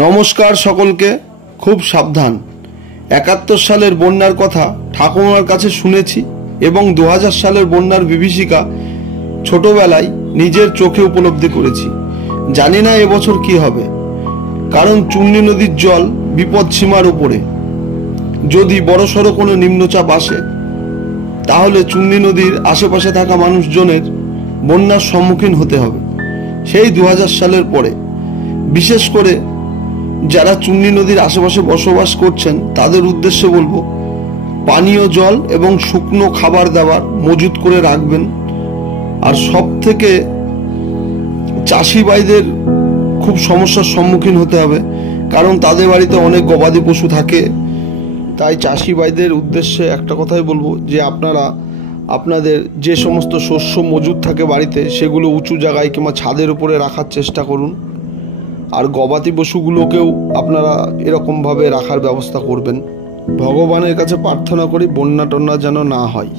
নমস্কার সকলকে। খুব সাবধান। ৭১ সালের বন্যার কথা ঠাকুমার কাছে শুনেছি এবং ২০০০ সালের বন্যার বিভীষিকা ছোটবেলায় নিজের চোখে উপলব্ধি করেছি। জানি না এবছর কি হবে, কারণ চূর্ণী নদীর জল বিপদ সীমার উপরে। যদি বড়সড় কোনো নিম্নচাপ আসে তাহলে চূর্ণী নদীর আশেপাশে থাকা মানুষজনের বন্যার সম্মুখীন হতে হবে সেই ২০০০ সালের পরে। বিশেষ করে যারা চূর্ণী নদীর আশেপাশে বসবাস করছেন তাদের উদ্দেশ্যে বলবো, পানীয় জল এবং শুকনো খাবার দাবার মজুত করে রাখবেন। আর সব থেকে চাষি ভাইদের খুব সমস্যার সম্মুখীন হতে হবে, কারণ তাদের বাড়িতে অনেক গবাদি পশু থাকে। তাই চাষি ভাইদের উদ্দেশ্যে একটা কথাই বলবো যে আপনারা আপনাদের যে সমস্ত শস্য মজুদ থাকে বাড়িতে সেগুলো উঁচু জায়গায় কিংবা ছাদের উপরে রাখার চেষ্টা করুন। আর গবাদি পশুগুলোকেও আপনারা এরকমভাবে রাখার ব্যবস্থা করবেন। ভগবানের কাছে প্রার্থনা করি বন্যা টন্যা যেন না হয়।